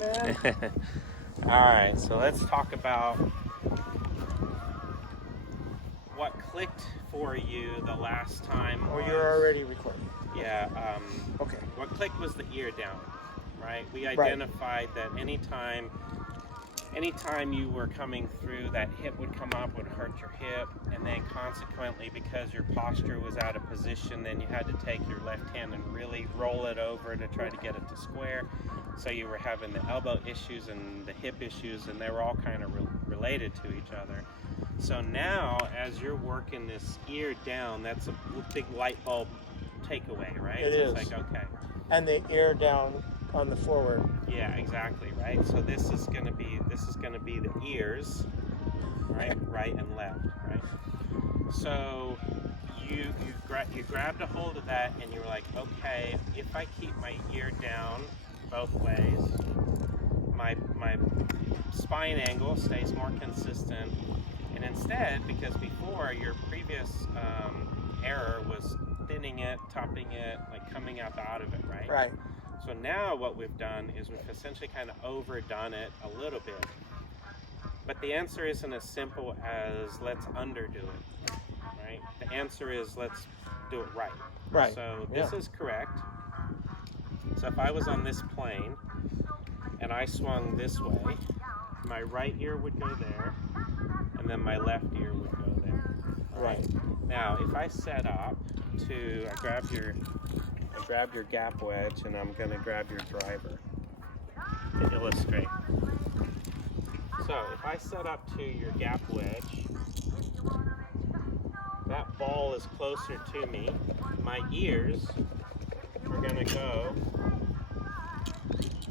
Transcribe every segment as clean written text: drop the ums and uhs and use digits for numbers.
All right, so let's talk about what clicked for you the last time. Oh, you're already recording. Yeah. Okay. What clicked was the ear down, right? We identified that anytime you were coming through, that hip would come up, would hurt your hip, and then consequently, because your posture was out of position, then you had to take your left hand and really roll it over to try to get it to square. So you were having the elbow issues and the hip issues, and they were all kind of related to each other. So now, as you're working this ear down, that's a big light bulb takeaway, right? It is. It's like, okay. And the ear down on the forward. Yeah, exactly, right? So this is gonna be the ears, right and left, right? So you grabbed a hold of that and you were like, okay, if I keep my ear down both ways, my spine angle stays more consistent. And instead, because before your previous error was thinning it, topping it, like coming up out of it, right? Right. So now what we've done is we've essentially kind of overdone it a little bit. But the answer isn't as simple as let's underdo it, right? The answer is let's do it right. Right. So this is correct. So if I was on this plane and I swung this way, my right ear would go there, and then my left ear would go there. Right. Now, if I set up to, I grabbed your gap wedge, and I'm going to grab your driver to illustrate. So if I set up to your gap wedge, that ball is closer to me. My ears are going to go here.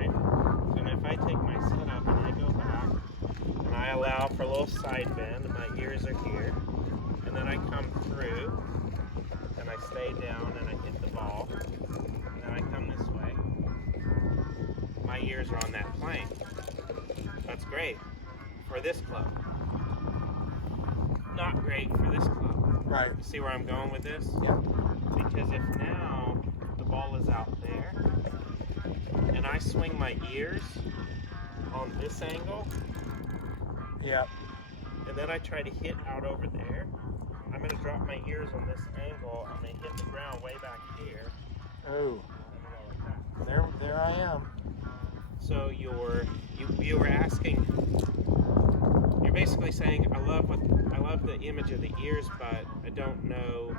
Right? And if I take my setup and I go back and I allow for a little side bend, my ears are here. And then I come through, and I stay down, and I hit the ball, and then I come this way. My ears are on that plane. That's great for this club. Not great for this club. Right. You see where I'm going with this? Yeah. Because if now the ball is out there, and I swing my ears on this angle, Yep. and then I try to hit out over there, I'm going to drop my ears on this angle and they hit the ground way back here. Oh. There I am. So you were asking, you're basically saying, I love the image of the ears, but I don't know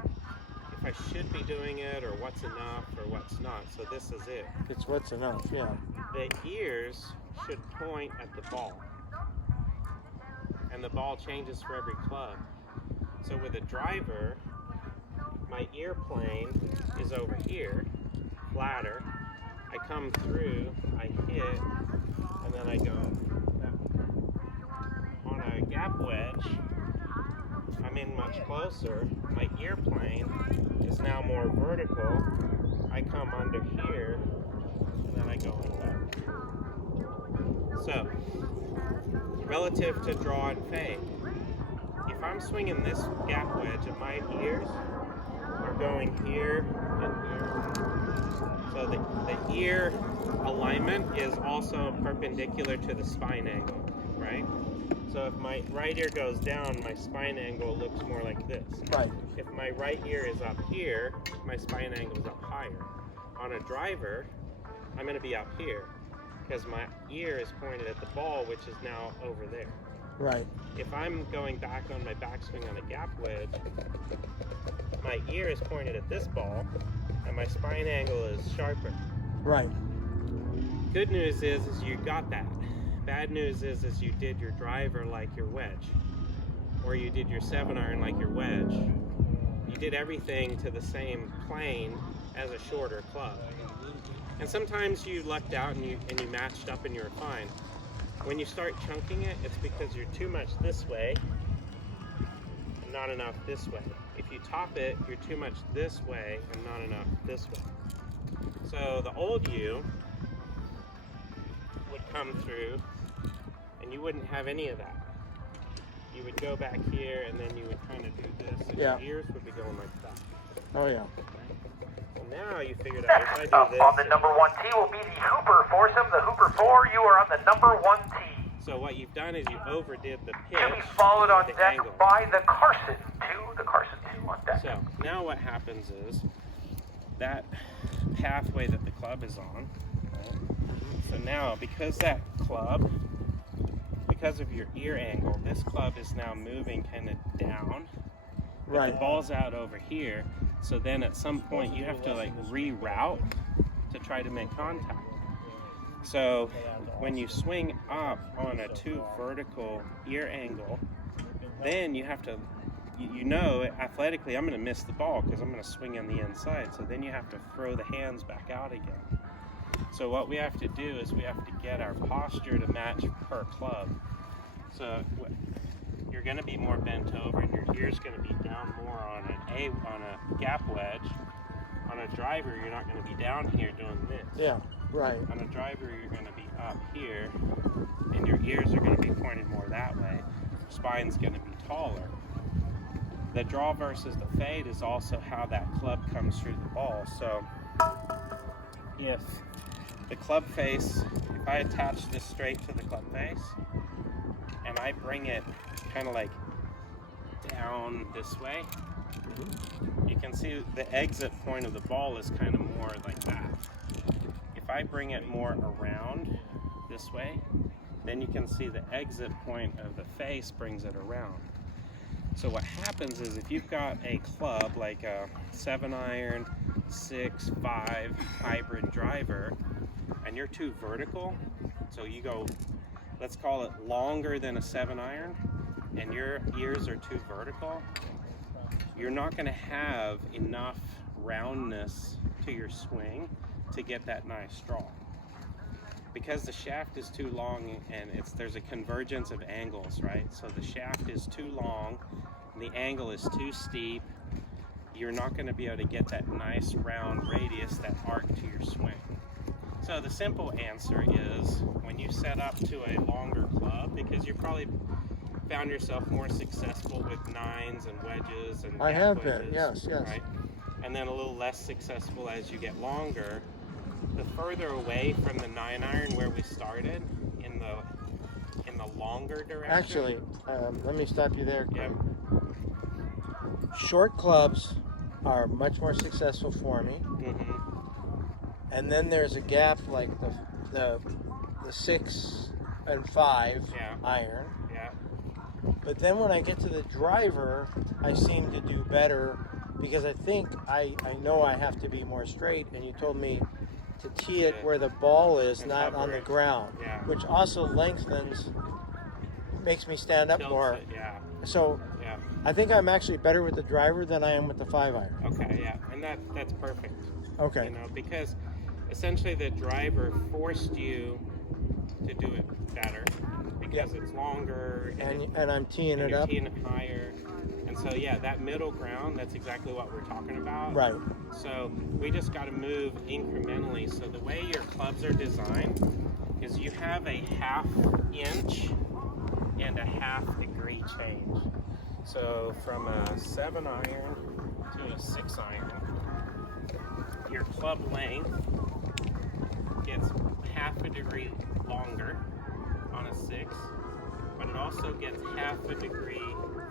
if I should be doing it or what's enough or what's not. So this is it. It's what's enough, yeah. The ears should point at the ball. And the ball changes for every club. So with a driver, my ear plane is over here, flatter. I come through, I hit, and then I go that way. On a gap wedge, I'm in much closer. My ear plane is now more vertical. I come under here, and then I go like that. So, relative to draw and fade, if I'm swinging this gap wedge and my ears are going here and here, so the ear alignment is also perpendicular to the spine angle, right? So if my right ear goes down, my spine angle looks more like this. Right. If my right ear is up here, my spine angle is up higher. On a driver, I'm going to be up here because my ear is pointed at the ball, which is now over there. Right. If I'm going back on my backswing on a gap wedge, my ear is pointed at this ball, and my spine angle is sharper. Right. Good news is you got that. Bad news is you did your driver like your wedge, or you did your 7-iron like your wedge. You did everything to the same plane as a shorter club. And sometimes you lucked out and you matched up and you were fine. When you start chunking it, it's because you're too much this way and not enough this way. If you top it, you're too much this way and not enough this way. So the old you would come through and you wouldn't have any of that. You would go back here and then you would kind of do this and your ears would be going like that. Oh yeah. now you figured out if I do this. On the number 1 tee will be the Hooper foursome. The Hooper 4, you are on the number 1 tee. So what you've done is you overdid the pitch. To be followed on the deck angle. by the Carson 2. The Carson 2 on deck. So now what happens is that pathway that the club is on, right? So now because of your ear angle, this club is now moving kind of down. But Right. the ball's out over here. So then at some point you have to like reroute to try to make contact. So when you swing up on a too vertical ear angle, then you have to, you know, athletically, I'm going to miss the ball because I'm going to swing on the inside. So then you have to throw the hands back out again. So what we have to do is we have to get our posture to match per club. So you're going to be more bent over and your ear's going to be down more on a gap wedge. On a driver, you're not going to be down here doing this. Yeah, right. On a driver, you're going to be up here, and your ears are going to be pointed more that way. Your spine's going to be taller. The draw versus the fade is also how that club comes through the ball. So if the club face, if I attach this straight to the club face, and I bring it kind of like down this way, you can see the exit point of the ball is kind of more like that. If I bring it more around this way, then you can see the exit point of the face brings it around. So what happens is if you've got a club like a 7-iron, 6-5 hybrid driver, and you're too vertical, so you go, let's call it longer than a 7-iron, and your ears are too vertical, you're not going to have enough roundness to your swing to get that nice draw. Because the shaft is too long and there's a convergence of angles, right? So the shaft is too long, and the angle is too steep, you're not going to be able to get that nice round radius, that arc to your swing. So the simple answer is when you set up to a longer club, because you probably found yourself more successful with 9s and wedges and I have wedges, been, yes. right? And then a little less successful as you get longer. The further away from the 9-iron where we started in the longer direction. Actually, let me stop you there. Yep. Short clubs are much more successful for me. Mm-hmm. And then there's a gap like the 6 and 5 iron. Yeah. But then when I get to the driver, I seem to do better because I think I know I have to be more straight, and you told me to tee it where the ball is, and not on the ground, which also lengthens, makes me stand up more. So I think I'm actually better with the driver than I am with the 5-iron. Okay, yeah, and that's perfect. Okay. You know, because essentially the driver forced you to do it better because it's longer and I'm teeing it you're up. Teeing it higher. And so that middle ground, that's exactly what we're talking about. Right. So we just got to move incrementally. So the way your clubs are designed is you have a 1/2 inch and a 1/2 degree change. So from a 7-iron to a 6-iron, your club length gets 1/2 degree longer on a 6, but it also gets 1/2 degree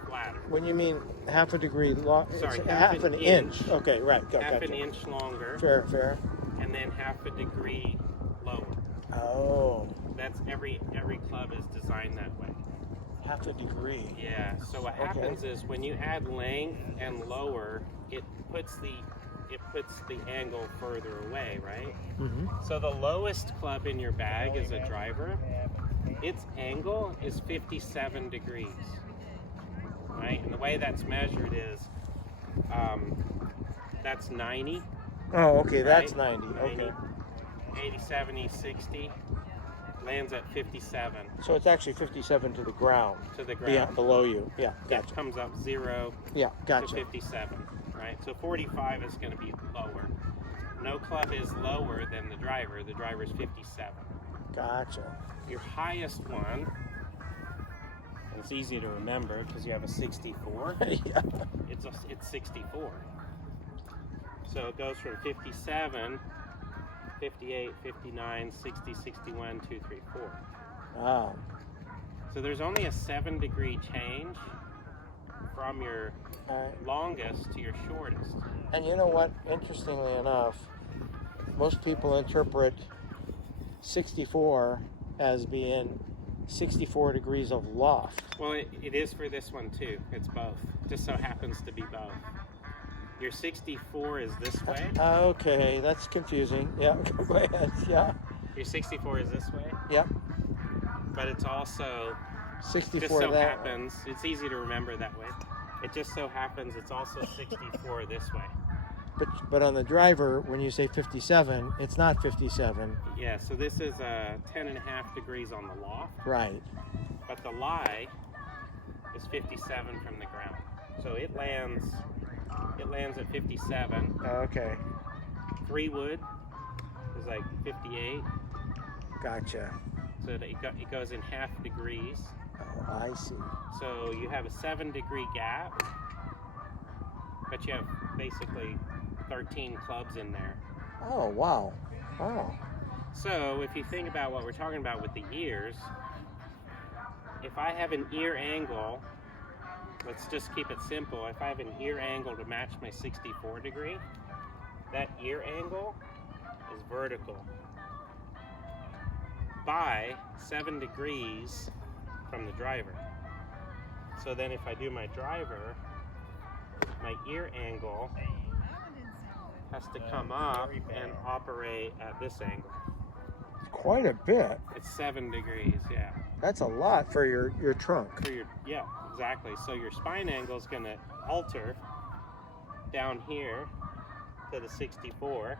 flatter. When you mean 1/2 degree long, sorry, it's half an inch. Okay, right. Half gotcha. an inch longer. Fair. And then 1/2 degree lower. Oh. That's every club is designed that way. 1/2 degree. Yeah. So what happens is when you add length and lower, it puts the angle further away, right? Mm-hmm. So the lowest club in your bag is a driver. Its angle is 57 degrees, right? And the way that's measured is that's 90. Oh, okay, right? that's 90. Okay. 80, 70, 60 lands at 57. So it's actually 57 to the ground. To the ground. Yeah, below you. Yeah, gotcha. It comes up 0 Yeah, gotcha. to 57, right? So 45 is going to be lower. No club is lower than the driver. The driver's 57. Gotcha. Your highest one, and it's easy to remember because you have a 64. Yeah. It's 64. So it goes from 57, 58, 59, 60, 61, 2, 3, 4. Wow. So there's only a 7-degree change from your longest to your shortest. And you know what? Interestingly enough, most people interpret 64 as being 64 degrees of loft. Well, it is for this one too. It's both. Just so happens to be both. Your 64 is this way. Okay, that's confusing. Yeah, go ahead. Yeah. Your 64 is this way. Yep. But it's also 64 just so that happens. It's easy to remember that way. It just so happens it's also 64 this way. But on the driver, when you say 57, it's not 57. Yeah, so this is 10.5 degrees on the loft. Right. But the lie is 57 from the ground. So it lands at 57. Okay. 3 wood is like 58. Gotcha. So it goes in half degrees. Oh, I see. So you have a 7-degree gap, but you have basically 13 clubs in there. Oh, wow. Wow. So if you think about what we're talking about with the ears, if I have an ear angle, let's just keep it simple. If I have an ear angle to match my 64 degree, that ear angle is vertical by 7 degrees from the driver. So then if I do my driver, my ear angle has to come up and operate at this angle. Quite a bit. It's 7 degrees, yeah. That's a lot for your trunk. Yeah, exactly. So your spine angle is going to alter down here to the 64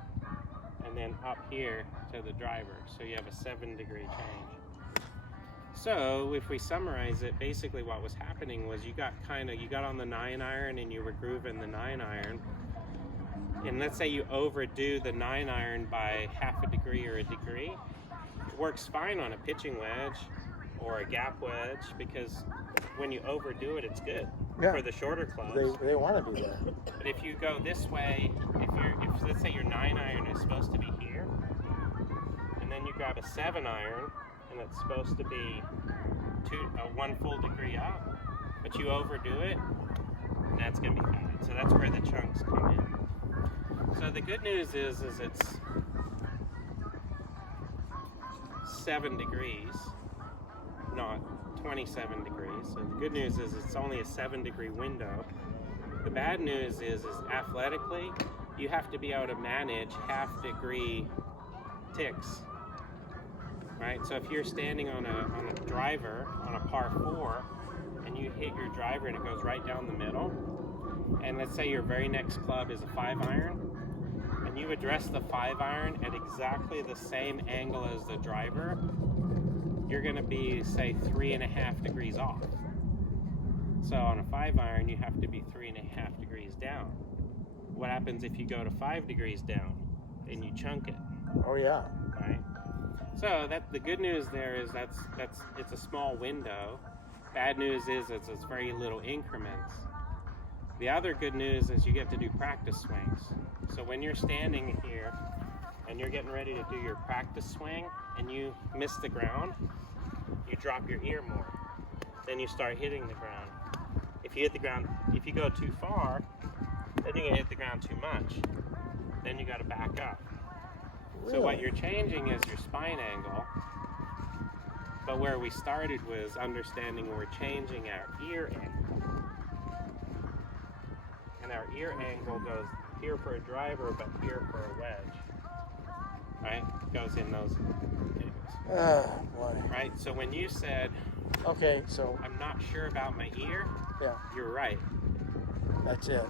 and then up here to the driver. So you have a 7-degree change. So if we summarize it, basically what was happening was you got on the 9-iron and you were grooving the 9-iron. And let's say you overdo the 9-iron by half a degree or a degree. It works fine on a pitching wedge or a gap wedge because when you overdo it, it's good for the shorter clubs. They want to be there. But if you go this way, if let's say your 9-iron is supposed to be here, and then you grab a 7-iron and it's supposed to be 1 full degree up, but you overdo it, that's going to be bad. So that's where the chunks come in. So the good news is it's 7 degrees, not 27 degrees. So the good news is it's only a 7-degree window. The bad news is athletically, you have to be able to manage half-degree ticks, right? So if you're standing on a driver on a par 4, and you hit your driver and it goes right down the middle, and let's say your very next club is a 5-iron, and you address the 5-iron at exactly the same angle as the driver, you're going to be, say, 3.5 degrees off. So on a 5-iron, you have to be 3.5 degrees down. What happens if you go to 5 degrees down and you chunk it? Oh yeah. Right. So the good news there is it's a small window. Bad news is it's very little increments. The other good news is you get to do practice swings. So when you're standing here and you're getting ready to do your practice swing and you miss the ground, you drop your ear more. Then you start hitting the ground. If you hit the ground, if you go too far, then you're gonna hit the ground too much. Then you gotta back up. Really? So what you're changing is your spine angle. But where we started was understanding we're changing our ear angle. And our ear angle goes here for a driver, but here for a wedge. Right? It goes in those angles. Oh boy. Right? So when you said, Okay, so I'm not sure about my ear, yeah, you're right. that's it.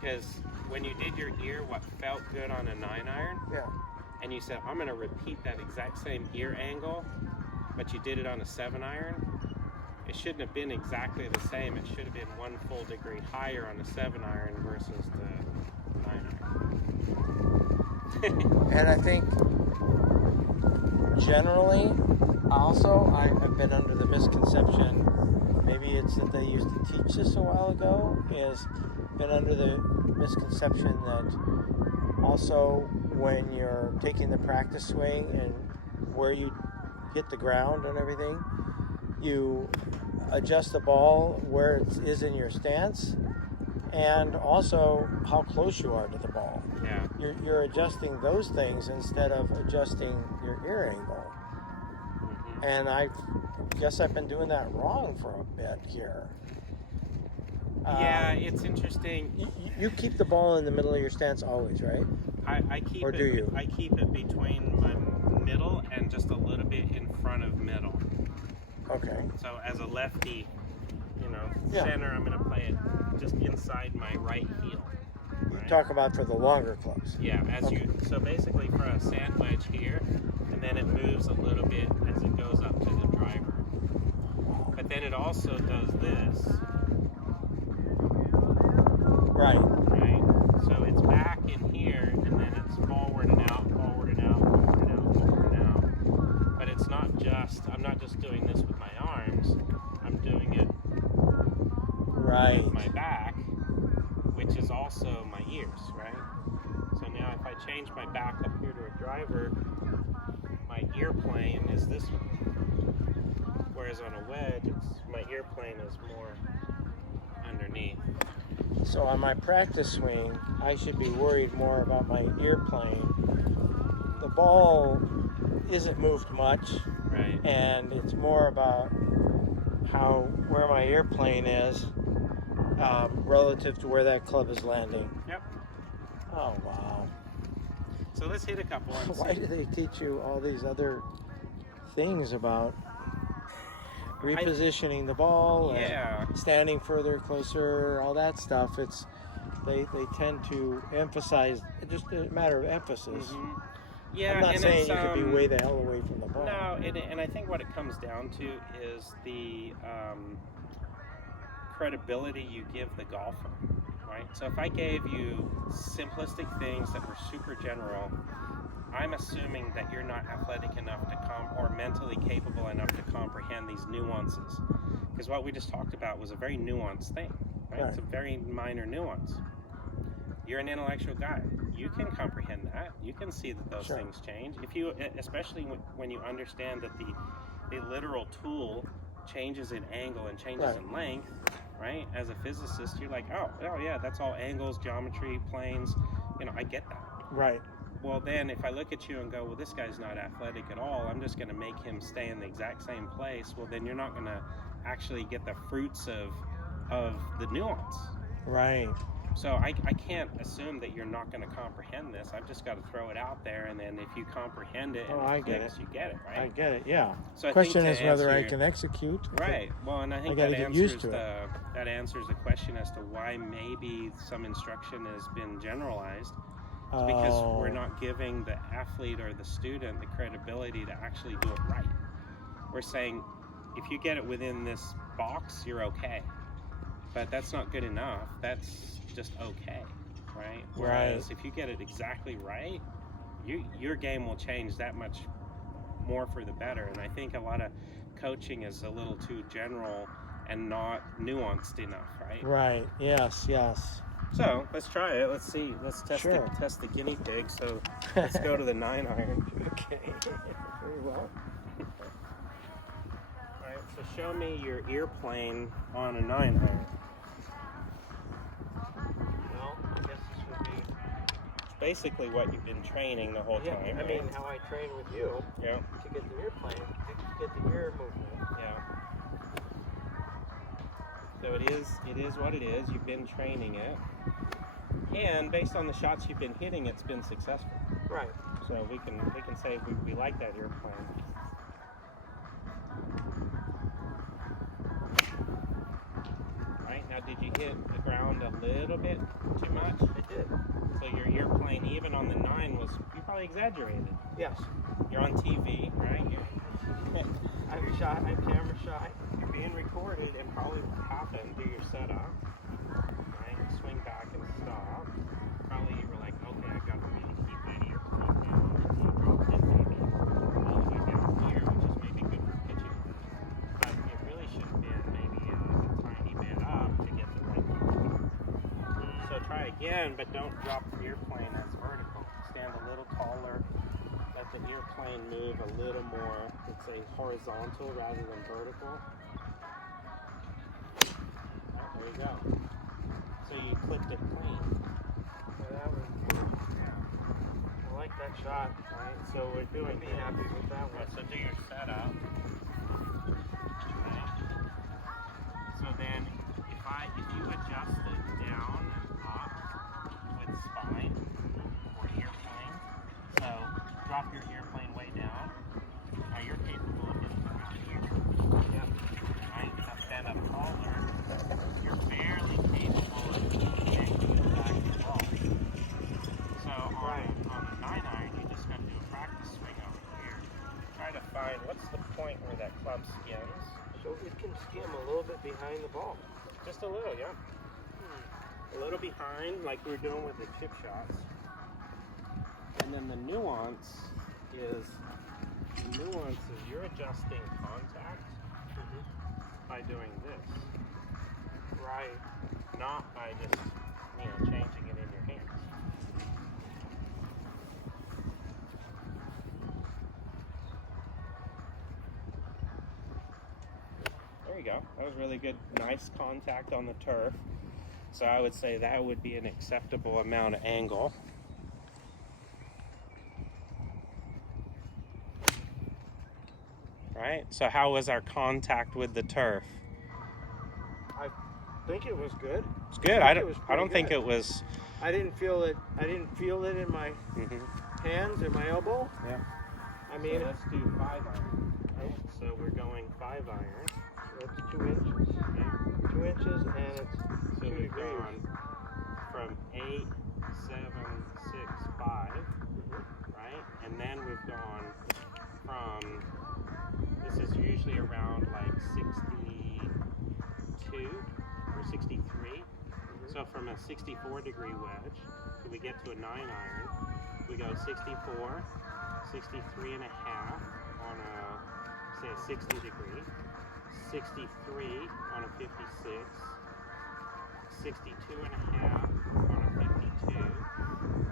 Because when you did your ear, what felt good on a 9-iron, Yeah. and you said, I'm going to repeat that exact same ear angle, but you did it on a 7-iron, it shouldn't have been exactly the same. It should have been 1 full degree higher on a 7-iron versus the 9-iron. And I think generally, also, I've been under the misconception, maybe it's that they used to teach this a while ago, is been under the misconception that also when you're taking the practice swing and where you hit the ground and everything, you adjust the ball where it is in your stance, and also how close you are to the ball. Yeah. You're adjusting those things instead of adjusting your ear angle. Mm-hmm. And I guess I've been doing that wrong for a bit here. Yeah, it's interesting. You keep the ball in the middle of your stance always, right? I keep or it. Do you? I keep it between my middle and just a little bit in front of middle. Okay. So as a lefty, Yeah. center, I'm going to play it just inside my right heel. You talk about for the longer clubs. Yeah, so basically for a sand wedge here, and then it moves a little bit as it goes up to the driver. But then it also does this. Right. So it's back in here, and then it's forward and out, forward and out, forward and out, forward and out. But it's not just, I'm not just doing this with my arms, I'm doing it with my back, which is also my ears, right? So now if I change my back up here to a driver, my ear plane is this way. Whereas on a wedge, my ear plane is more underneath. So on my practice swing, I should be worried more about my ear plane. The ball isn't moved much, right? And it's more about where my ear plane is relative to where that club is landing. Yep. Oh wow! So let's hit a couple. Why do they teach you all these other things about repositioning the ball, and standing further, closer, all that stuff? They tend to emphasize, just a matter of emphasis. Mm-hmm. Yeah, I'm not and saying you could be way the hell away from the ball. No, and I think what it comes down to is the credibility you give the golfer, right? So if I gave you simplistic things that were super general, I'm assuming that you're not athletic enough to or mentally capable enough to comprehend these nuances. Because what we just talked about was a very nuanced thing, right? It's a very minor nuance. You're an intellectual guy. You can comprehend that. You can see that those things change. If you, especially when you understand that the literal tool changes in angle and changes in length, right? As a physicist, you're like, oh yeah, that's all angles, geometry, planes. I get that. Right. Well, then if I look at you and go, well, this guy's not athletic at all, I'm just going to make him stay in the exact same place. Well, then you're not going to actually get the fruits of the nuance. Right. So I can't assume that you're not going to comprehend this. I've just got to throw it out there, and then if you comprehend it and I get it. you get it, right? I get it, yeah. So the question is whether I can execute. Right. Well, and I think that answers the question as to why maybe some instruction has been generalized. It's because we're not giving the athlete or the student the credibility to actually do it right. We're saying, if you get it within this box, you're okay. But that's not good enough. That's just okay, right? Whereas if you get it exactly right, your game will change that much more for the better. And I think a lot of coaching is a little too general and not nuanced enough, right? Right. Yes. So let's try it. Let's see. Let's test the guinea pig. So let's go to the 9-iron. Okay. Very well. All right. So show me your ear plane on a 9-iron. Well, I guess this would be basically what you've been training the whole time. I mean, how I train with you. Yeah. To get the ear plane, to get the ear movement. Yeah. So it is what it is. You've been training it. And based on the shots you've been hitting, it's been successful. Right. So we can say we like that ear plane. Right, now did you hit the ground a little bit too much? I did. So your ear plane, even on the 9, you probably exaggerated. Yes. You're on TV, right? I'm shy. I'm camera shy. You're being recorded, and probably what happened, do your setup, right? Swing back and stop. Probably you were like, okay, I got to really keep that ear plane down. So you dropped it maybe all the way down here, which is maybe good for pitching. But it really should have been maybe a tiny bit up to get the right. So try again, but don't drop the ear plane as vertical. ear plane move a little more, let's say horizontal rather than vertical. Oh, there you go. So you clipped it clean. So that was good. Yeah. I like that shot. Right, so we're doing I'd be happy with that one. So do your setup. Okay. So then if you adjust it down and up with spine or ear plane, so drop your ear plane way down. Now you're capable of hitting around here. Yep. Right? Now stand up taller. You're barely capable of hitting the back of the ball. So on the 9-iron, you just got to do a practice swing over here. Try to find what's the point where that club skims. So it can skim a little bit behind the ball. Just a little, yeah. A little behind, like we were doing with the chip shots. And then the nuance is you're adjusting contact by doing this. Right. Not by just, changing it in your hands. There you go. That was really good, nice contact on the turf. So I would say that would be an acceptable amount of angle. Right? So how was our contact with the turf? I think it was good. It's good. I don't think it was. I didn't feel it. I didn't feel it in my hands or my elbow. Yeah. I mean, so let's do 5-iron. Right? So we're going 5-iron. That's 2 inches. Yeah. 2 inches, and it's So 2 we've degrees. gone from 8, 7, 6, 5, right? And then we've gone from, this is usually around like 62 or 63. So from a 64 degree wedge, so we get to a 9-iron, we go 64, 63 and a half on a, say a 60 degree, 63 on a 56, 62 and a half on a 52.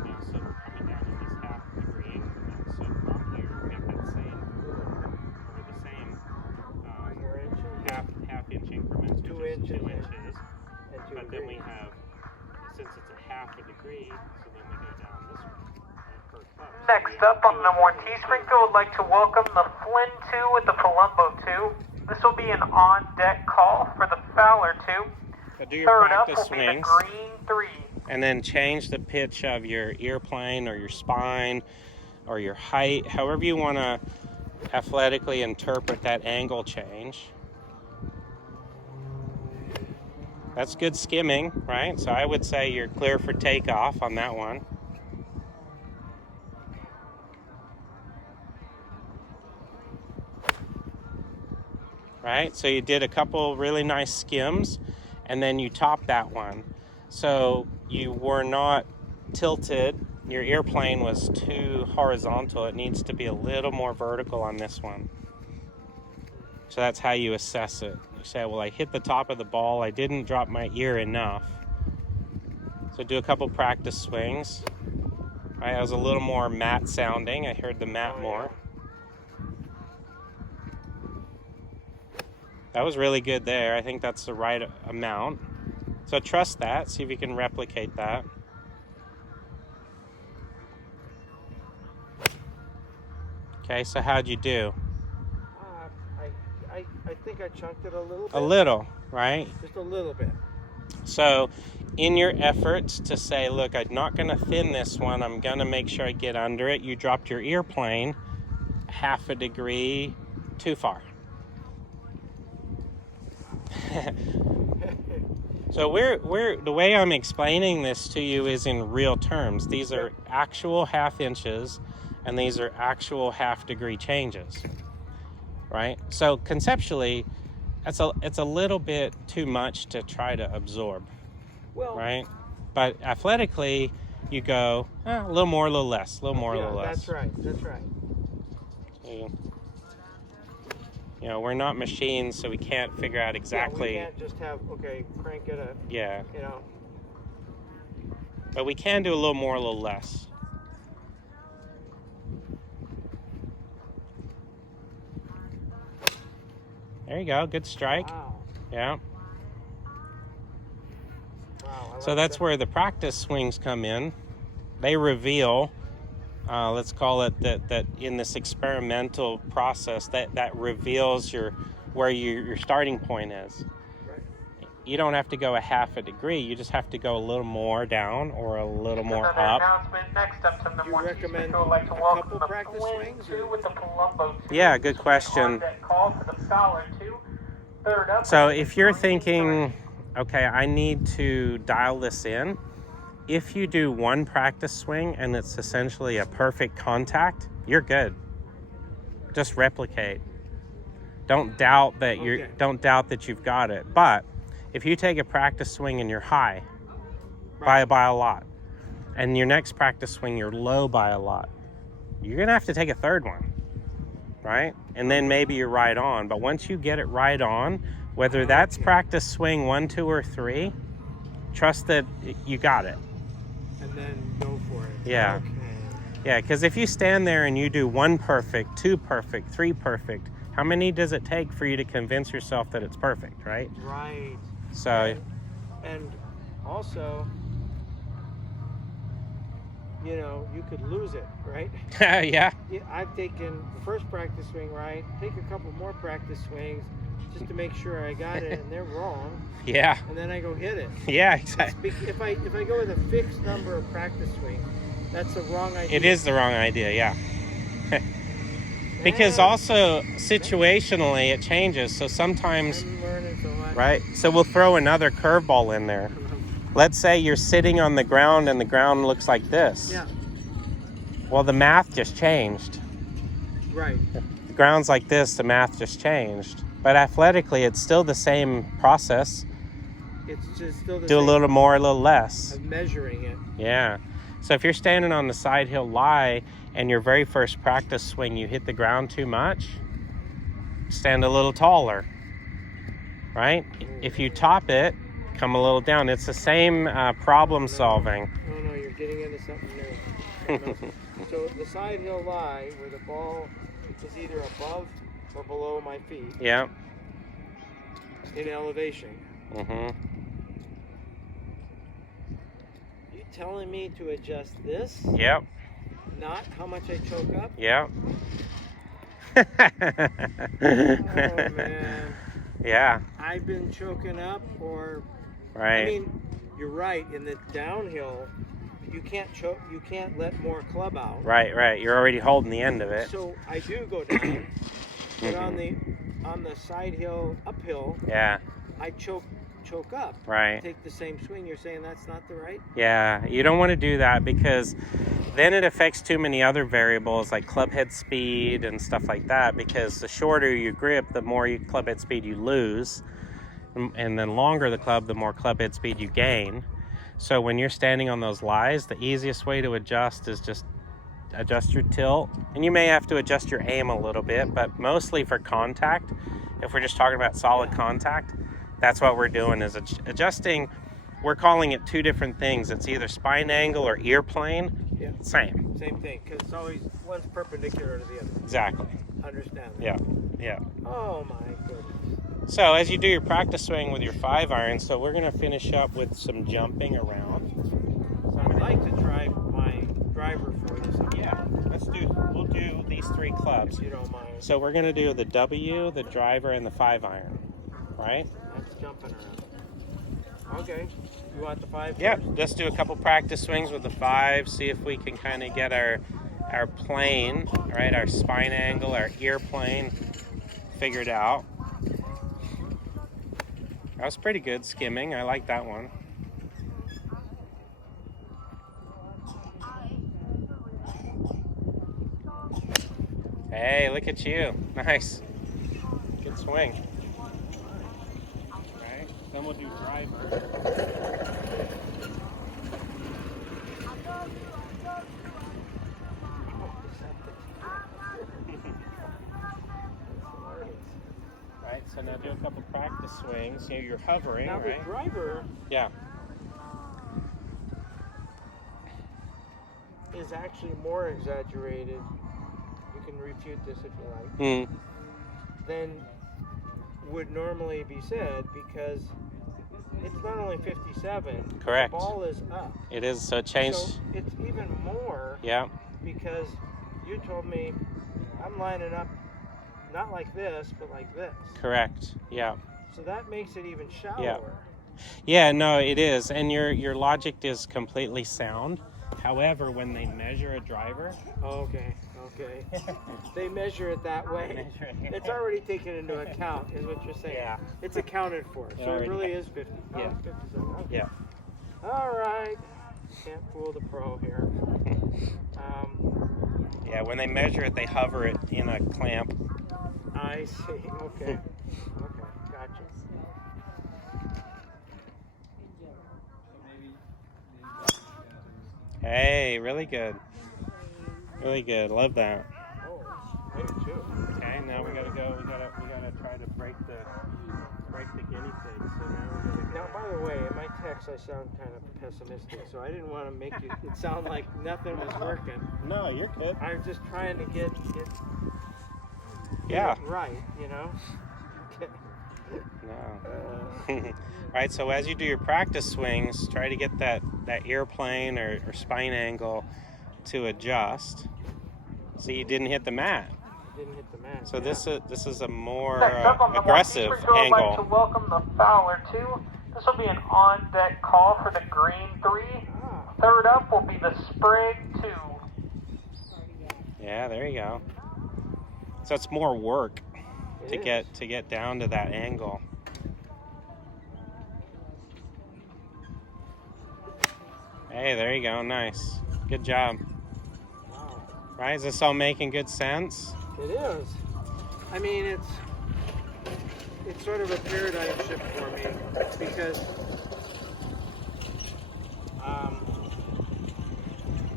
Now, so we're coming down in these half degree increments. So from here, we got that same 4, or the same 4 inches. half inch increments, 2 which is inches. 2 inches. And 2 But then we degrees. have, since it's a half a degree, so then we go down this way. Per club. So Next we have up on 2 the inches Mortiz and 2. Springfield, would like to welcome the Flynn 2 with the Palumbo 2. This will be an on-deck call for the Fowler 2. So do your Third up practice will be the swings, Green 3. and then change the pitch of your ear plane or your spine or your height, however you want to athletically interpret that angle change. That's good skimming, right? So I would say you're clear for takeoff on that one. Right? So you did a couple really nice skims, and then you topped that one. So you were not tilted. Your ear plane was too horizontal. It needs to be a little more vertical on this one. So that's how you assess it. You say, well, I hit the top of the ball. I didn't drop my ear enough. So do a couple practice swings. Right? I was a little more matte sounding. I heard the matte more. That was really good there. I think that's the right amount. So trust that. See if you can replicate that. Okay, so how'd you do? I think I chunked it a little bit. A little, right? Just a little bit. So in your efforts to say, look, I'm not going to thin this one. I'm going to make sure I get under it. You dropped your ear plane half a degree too far. So we're the way I'm explaining this to you is in real terms. These are actual half inches, and these are actual half degree changes, right? So conceptually, it's a little bit too much to try to absorb, right? But athletically, you go a little more, a little less, a little more, a little less. That's right. That's right. You know, we're not machines, so we can't figure out exactly. Yeah, we can't just have, crank it up. Yeah. You know. But we can do a little more, a little less. There you go. Good strike. Wow. Yeah. Wow. I So like that's that. where the practice swings come in. They reveal, let's call it that in this experimental process, that reveals where your starting point is. Right. You don't have to go a half a degree. You just have to go a little more down or a little more Another up. announcement. Next up to You number 1 recommend speaker would like to a welcome couple the practice Flynn swings, 2 or- with the Palumbo 2. Yeah, good This will be an question. on-deck call for the Scholar 2. Third up, So we have if the you're Green thinking, 3. okay, I need to dial this in, if you do one practice swing and it's essentially a perfect contact, you're good. Just replicate. Don't doubt that you've got it. But if you take a practice swing and you're high by a lot, and your next practice swing you're low by a lot, you're gonna have to take a third one, right? And then maybe you're right on. But once you get it right on, whether that's practice swing 1, 2, or 3, trust that you got it. And then go for it. Yeah. Okay. Yeah, because if you stand there and you do 1 perfect, 2 perfect, 3 perfect, how many does it take for you to convince yourself that it's perfect, right? Right. So, And also, you could lose it, right? yeah. I've taken the first practice swing right, take a couple more practice swings just to make sure I got it, and they're wrong, Yeah. and then I go hit it. Yeah, exactly. If I go with a fixed number of practice swings, that's the wrong idea. It is the wrong idea, yeah. Because also, situationally, it changes. So sometimes, I'm learning so much. right? So we'll throw another curveball in there. Let's say you're sitting on the ground and the ground looks like this. Yeah. Well, the math just changed. Right. The ground's like this, the math just changed. But athletically, it's still the same process. It's just still the Do a same little more, a little less. of measuring it. Yeah. So if you're standing on the side hill lie and your very first practice swing, you hit the ground too much, stand a little taller, right? If you top it, come a little down. It's the same problem solving. No, you're getting into something new. So the side hill lie where the ball is either above or below my feet Yeah. in elevation. Mm-hmm. You telling me to adjust this? Yep. Not how much I choke up? Yep. Oh man. Yeah. I've been choking up, or Right. I mean, you're right. In the downhill, you can't choke. You can't let more club out. Right. You're already holding the end of it. So I do go down, but on the side hill uphill, Yeah. I choke up. Right. Take the same swing. You're saying that's not the right? Yeah. You don't want to do that because then it affects too many other variables like club head speed and stuff like that, because the shorter you grip, the more club head speed you lose. And then longer the club, the more club head speed you gain. So when you're standing on those lies, the easiest way to adjust is just adjust your tilt. And you may have to adjust your aim a little bit, but mostly for contact, if we're just talking about solid contact, that's what we're doing is adjusting. We're calling it 2 different things. It's either spine angle or ear plane. Yeah. Same. Same thing, because it's always one's perpendicular to the other. Exactly. Understand that? Yeah. Oh my goodness. So as you do your practice swing with your 5 iron, so we're going to finish up with some jumping around. So I'd like to try my driver for you. Yeah, we'll do these 3 clubs. If you don't mind. So we're going to do the W, the driver, and the 5 iron, right? That's jumping around. Okay. You want the 5? Yep. Let's do a couple practice swings with the 5. See if we can kind of get our plane, right? Our spine angle, our ear plane figured out. That was pretty good skimming. I like that one. Hey, look at you. Nice. Good swing. Okay. Then we'll do driver. Right, so now do a couple practice swings. You're hovering, Now right? the driver Yeah. is actually more exaggerated. You can refute this if you like. Mm. Than would normally be said, because it's not only 57. Correct. The ball is up. It is, so it changed. So it's even more. Yeah. Because you told me I'm lining up not like this, but like this. Correct. Yeah. So that makes it even shallower. Yeah, no, it is. And your logic is completely sound. However, when they measure a driver, Okay. They measure it that way. It's already taken into account, is what you're saying. Yeah. It's accounted for. So Already. it really is 50. Oh, Yeah. 57. Okay. yeah. All right. Can't fool the pro here. Yeah, when they measure it, they hover it in a clamp. I see. Okay. Gotcha. Hey, really good. Really good. Love that. Oh, maybe too. Okay, now we gotta go. We gotta try to break the guinea pig. So now we gotta go. Now, by the way, in my text I sound kind of pessimistic, so I didn't want to make it sound like nothing was working. No, you're good. I was just trying to get Yeah. it right, you know? Okay. No. All right, so as you do your practice swings, try to get that airplane or spine angle to adjust so you didn't hit the mat. Didn't hit the mat. So this is a more Next up on the aggressive Northeast, I'd like to angle. welcome the Fowler 2. This will be an on-deck call for the Green 3. Third up will be the Sprig 2. Yeah, there you go. So it's more work It to get down to that angle. Hey, there you go. Nice. Good job. Wow. Right? Is this all making good sense? It is. I mean, it's sort of a paradigm shift for me, because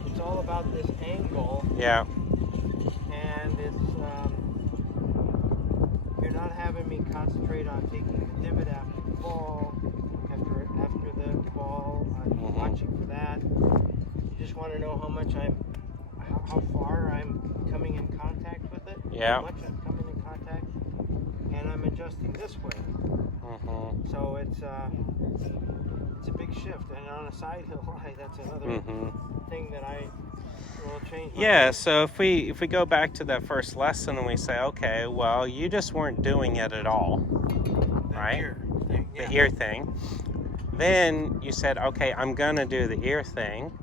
it's all about this angle, Yeah. and it's you're not having me concentrate on taking the divot after the ball, after the ball. I'm watching for that. You just want to know how far I'm coming in contact with it. Yeah. How much I'm coming in contact, and I'm adjusting this way. So it's a big shift, and on a side hill lie, that's another thing that I will change. Yeah, so if we go back to that first lesson and we say, okay, well, you just weren't doing it at all, right? Ear thing. The ear thing. Then you said, okay, I'm gonna do the ear thing,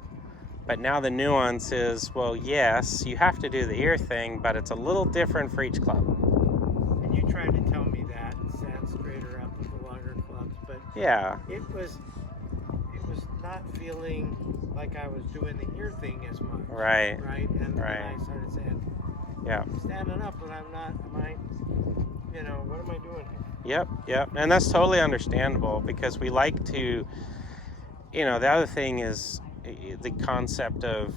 but now the nuance is, well, yes, you have to do the ear thing, but it's a little different for each club. And you tried to tell me that and sat straighter up with the longer clubs, but Yeah. it was not feeling like I was doing the ear thing as much. Right. Right. And Right. I started saying, Yeah. I'm standing up, but I'm not. Am I? What am I doing here? Yep. And that's totally understandable, because we like to, the other thing is the concept of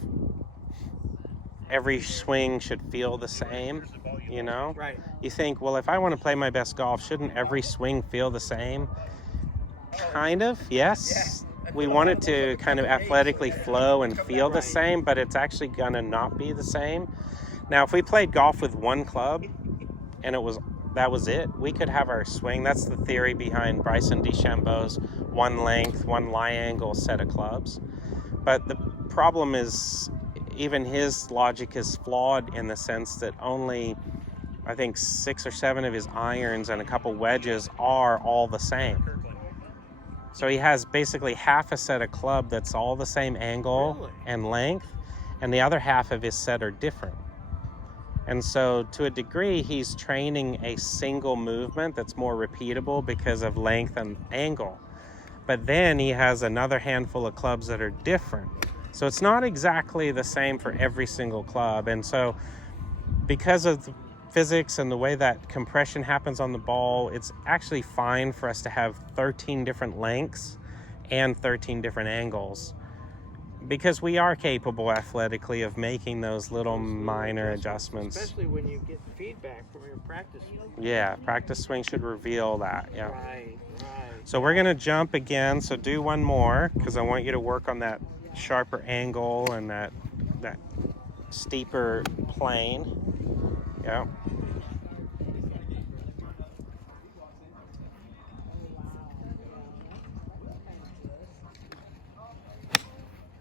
every swing should feel the same, Right. You think, well, if I want to play my best golf, shouldn't every swing feel the same? Kind of, yes. We want it to kind of athletically flow and feel the same, but it's actually going to not be the same. Now, if we played golf with one club and that was it, we could have our swing. That's the theory behind Bryson DeChambeau's one length, one lie angle set of clubs. But the problem is, even his logic is flawed in the sense that only, I think, 6 or 7 of his irons and a couple wedges are all the same. So he has basically half a set of club that's all the same angle and length, and the other half of his set are different. And so to a degree, he's training a single movement that's more repeatable because of length and angle. But then he has another handful of clubs that are different. So it's not exactly the same for every single club. And so because of the physics and the way that compression happens on the ball, it's actually fine for us to have 13 different lengths and 13 different angles, because we are capable athletically of making those little minor adjustments. Especially when you get feedback from your practice swing. Yeah, practice swing should reveal that. Yeah. Right. So we're gonna jump again. So do one more, because I want you to work on that sharper angle and that steeper plane. Yeah.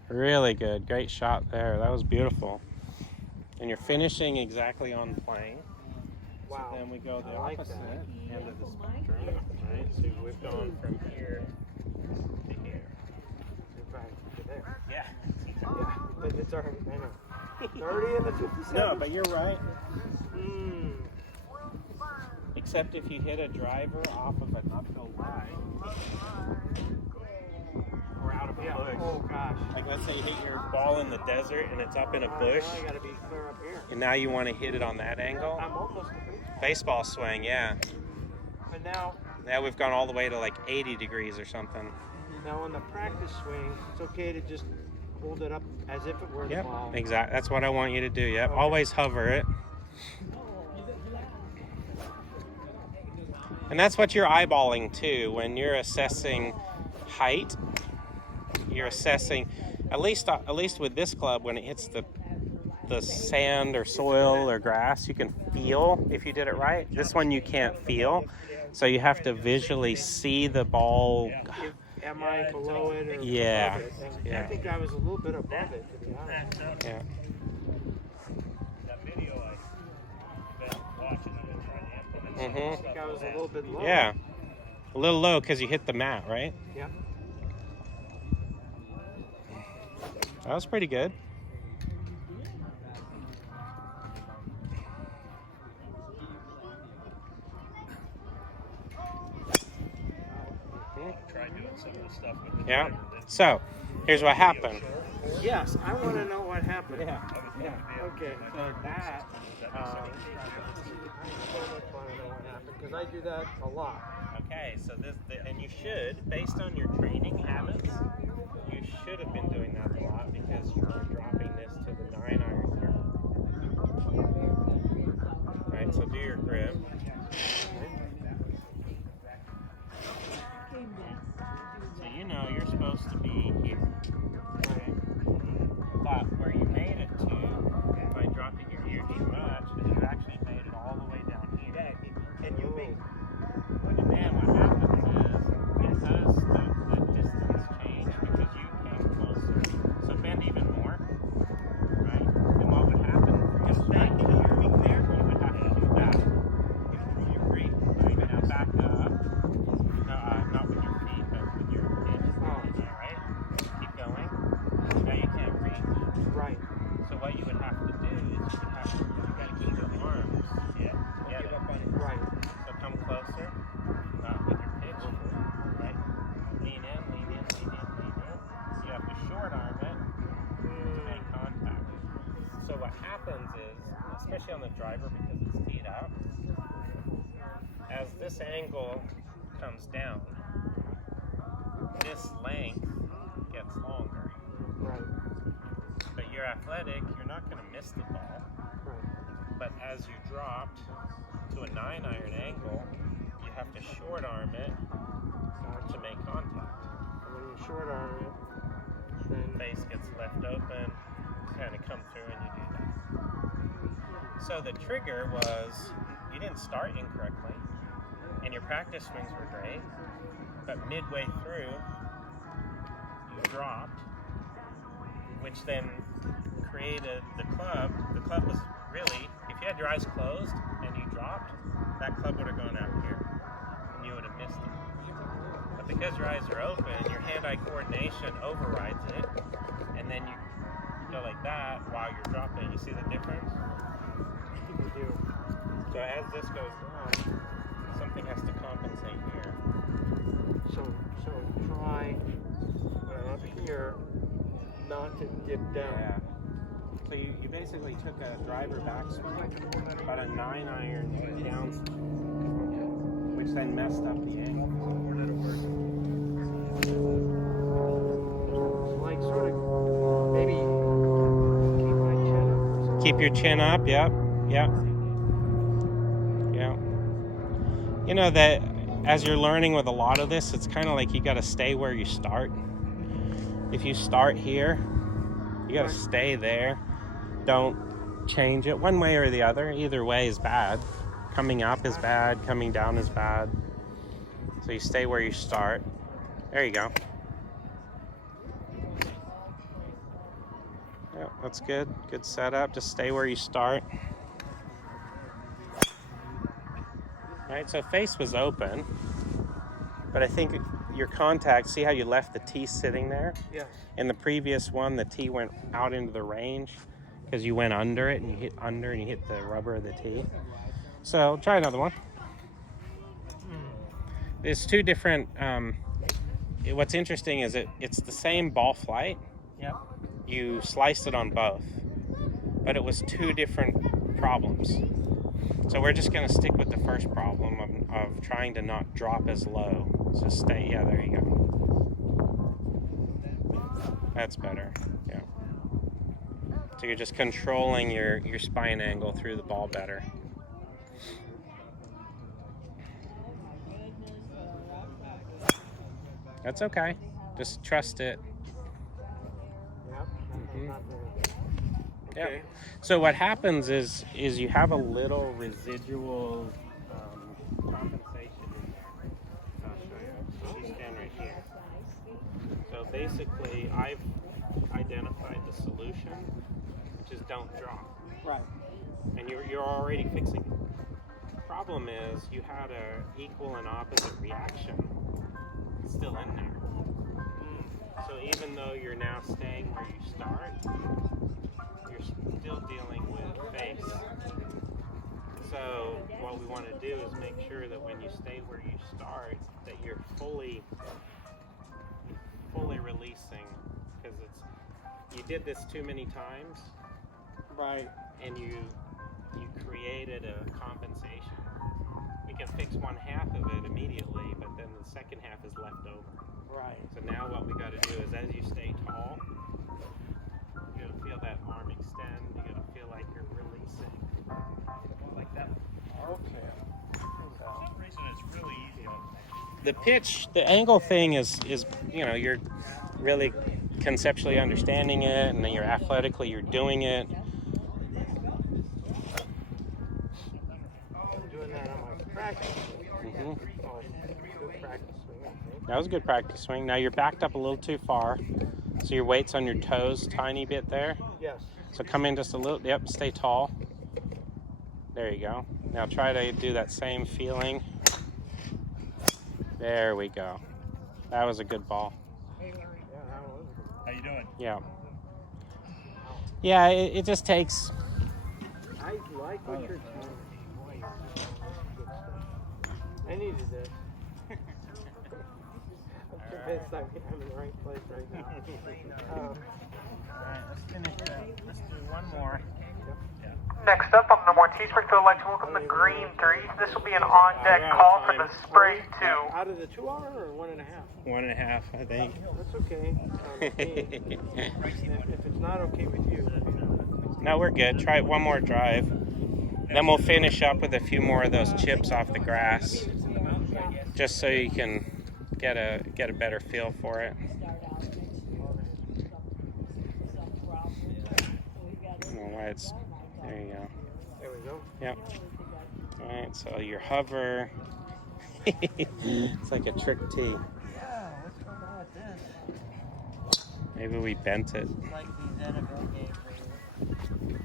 Really good. Great shot there. That was beautiful. And you're finishing exactly on plane. Wow. So then we go the I like opposite that. end of the spectrum, right? So we've gone from here to here. Right to there. Yeah. Yeah, but it's already, I know. Already in the 57. No, but you're right. Mm. Except if you hit a driver off of an uphill line or out of a bush. Oh gosh. Like let's say you hit your ball in the desert and it's up in a bush, Now I gotta be clear up here. and now you want to hit it on that angle. I'm almost Baseball swing, yeah. But now We've gone all the way to like 80 degrees or something. on the practice swing, it's okay to just hold it up as if it were the Yep, ball. exactly. That's what I want you to do. Yep, Okay. always hover it. And that's what you're eyeballing too when you're assessing height. You're assessing, at least with this club, when it hits the sand or soil or grass, you can feel if you did it right. This one you can't feel, so you have to visually see the ball. Am I below it or Yeah, above it? And yeah. I think I was a little bit above it, to be honest. Yeah. That video I've been watching, I've been trying to implement some I stuff think I was on a little bit low. Yeah. A little low because you hit the mat, right? Yeah. That was pretty good. try doing some of the stuff with the Yeah. driver that So, here's what happened. Yes, I want to know what happened. Yeah. I was looking at Okay. So that, Because I do that a lot. okay, so and you should, based on your training habits, you should have been doing that a lot because you were dropping this to the 9-iron here. Right, so do your grip. So you know you're supposed to be here. Okay? But where you made it to by dropping your ear too much is you actually made it all the way down here. And you make. And then what happens is because the distance changed because you came closer. So bend even more, right? And what would happen for your back to your feet there, you would have to do that. You breathe, right? Now back up. No, not with your feet, but with your hips. Alright? Keep going. Now you can't reach. Right. So what you would have to do is you gotta keep your arms. Yeah. Give up on it. Right. So come closer. With your pitch. Right? Lean in, lean in, lean in, lean in. You have to short arm it to make contact. So what happens is, especially on the driver because it's teed up, as this angle comes down, this length gets longer. Right. But you're athletic, you're not going to miss the ball. Right. But as you dropped to a 9-iron angle, you have to short arm it to make contact. And when you short arm it, then Face gets left open, kind of come through and you do that. So the trigger was, you didn't start incorrectly, and your practice swings were great, but midway through, you dropped, which then created the club. The club was really, if you had your eyes closed and you dropped, that club would have gone out here, and you would have missed it. But because your eyes are open, your hand-eye coordination overrides it, and then you go like that while you're dropping. You see the difference? you do. So as this goes down, something has to compensate here. So try when I'm up here not to dip down. Yeah. So you basically took a driver backswing, about a 9-iron downswing, which then messed up the angle. Where did it work? Like sort of maybe keep my chin up or something. Keep your chin up, yep. Yep. Yeah. You know that as you're learning with a lot of this, it's kind of like you got to stay where you start. If you start here, you got to stay there. Don't change it one way or the other. Either way is bad. Coming up is bad. Coming down is bad. So you stay where you start. There you go. That's good. Good setup. Just stay where you start. All right, so face was open, but I think your contact, see how you left the tee sitting there? Yes. In the previous one, the tee went out into the range because you went under it and you hit under and you hit the rubber of the tee. So try another one. There's two different, what's interesting is it's the same ball flight. Yep. You sliced it on both, but it was two different problems. So we're just going to stick with the first problem of trying to not drop as low. So stay, yeah, there you go. That's better, yeah. So you're just controlling your spine angle through the ball better. That's okay. Just trust it. Yep. Mhm. Okay. Yeah. So what happens is you have a little residual compensation in there. I'll show you. She's standing right here. So basically, I've identified the solution, which is don't drop. Right. And you're already fixing it. The problem is you had a equal and opposite reaction still in there. So even though you're now staying where you start, you're still dealing with face. So what we want to do is make sure that when you stay where you start, that you're fully releasing, because you did this too many times. Right. And you created a compensation. You can fix one half of it immediately, but then the second half is left over. Right. So now what we got to do is, as you stay tall, you got to feel that arm extend. You got to feel like you're releasing, like that. Okay. For some reason, it's really easy on The pitch, the angle thing is you're really conceptually understanding it, and then you're athletically you're doing it. Doing that on my practice. Mm-hmm. Oh, good practice swing, I think. That was a good practice swing. Now you're backed up a little too far, so your weight's on your toes, tiny bit there. Yes. So come in just a little. Yep, stay tall. There you go. Now try to do that same feeling. There we go. That was a good ball. Yeah, that was good. How you doing? Yeah. Yeah, it just takes. I like what you're doing. I needed this. I'm convinced I'm in the right place right now. All right, let's finish that. Let's do one more. Next up on the more T-Spring, I'd like to welcome the green 3. This will be an on-deck call for the spring 2. Out of the 2 hour or 1.5? 1.5, I think. That's okay. If it's not okay with you. No, we're good. Try one more drive. Then we'll finish up with a few more of those chips off the grass, just so you can get a better feel for it. I don't know why it's. There you go. There we go. Yep. All right. So your hover. It's like a trick tee. Yeah, what's going on with this? Maybe we bent it. It's like these NFL games where I think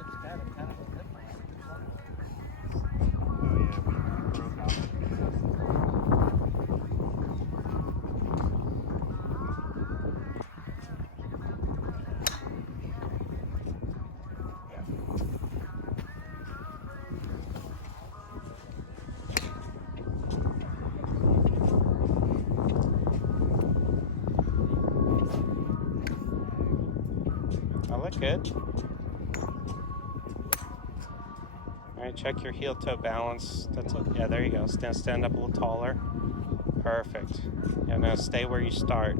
it's got a kind of a difference. Oh yeah, we broke off. Good. All right, check your heel toe balance. Yeah, there you go. Stand up a little taller. Perfect. Yeah, now stay where you start.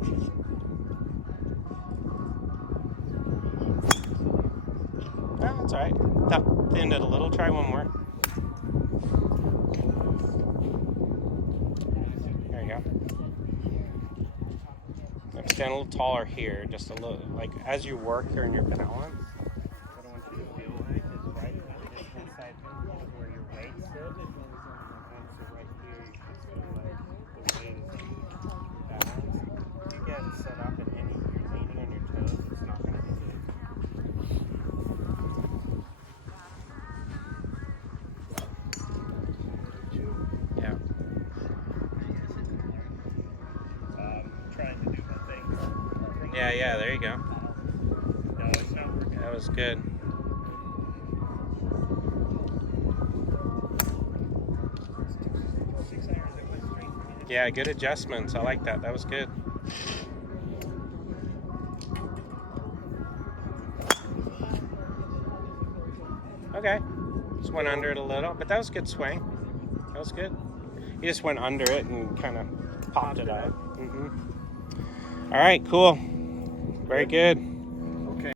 Oh, that's all right. Thinned it a little. Try one more. There you go. Stand a little taller here, just a little, like as you work during your balance. What I want you to feel like is right on this inside where your weight sits. So right here, you can feel like the weight is in balance. You get set up and you're leaning on your toes, it's not going to be good. Yeah, there you go. No, it's not working. That was good. Yeah, good adjustments. I like that. That was good. Okay. Just went under it a little, but that was a good swing. That was good. You just went under it and kind of popped it out. All right, cool. Very good.